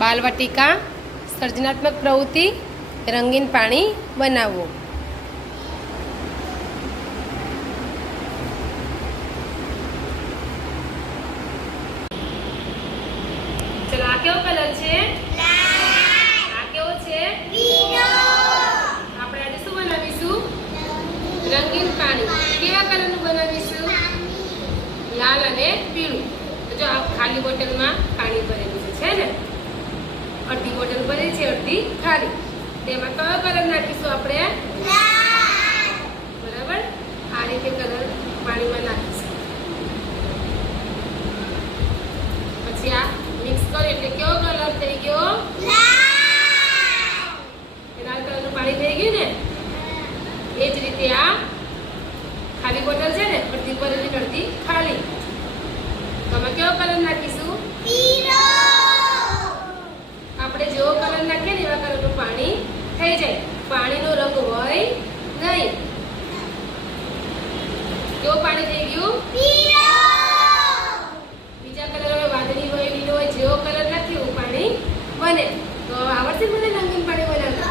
બાલવાટિકા સર્જનાત્મક પ્રવૃત્તિ રંગીન પાણી બનાવવું. કેવો કલર છે? આ કેવો છે? આપણે આજે શું બનાવીશું? રંગીન પાણી. કેવા કલરનું બનાવીશું? લાલ અને પીળું. જો આ ખાલી બોટલમાં પાણી ભરેલું છે છે ને અડધી બોટલ ભરી છે તેમાં કયો કલર નાખીશું આપણે? બરાબર? આ રીતે કલર પાણીમાં નાખીશું. પછી આ મિક્સ કરો એટલે કેવો કલર થઈ ગયો? લાલ કલરનું પાણી થઈ ગયું ને? એ જ રીતે આ ખાલી બોટલ છે ને અડધી ભરેલી અડધી ખાલી. તો કેવો કલર નાખીશું? આપણે જેવો કલર નાખીએ ને પાણી થઈ જાય. પાણીનો રંગ હોય નહીં. કેવું પાણી થઈ ગયું? બીજા કલર હોય વાદળી હોય, લીલો હોય, જેવો કલર નથી એવું પાણી બને. તો આવડશે મને રંગીન પાણી બનાવતા?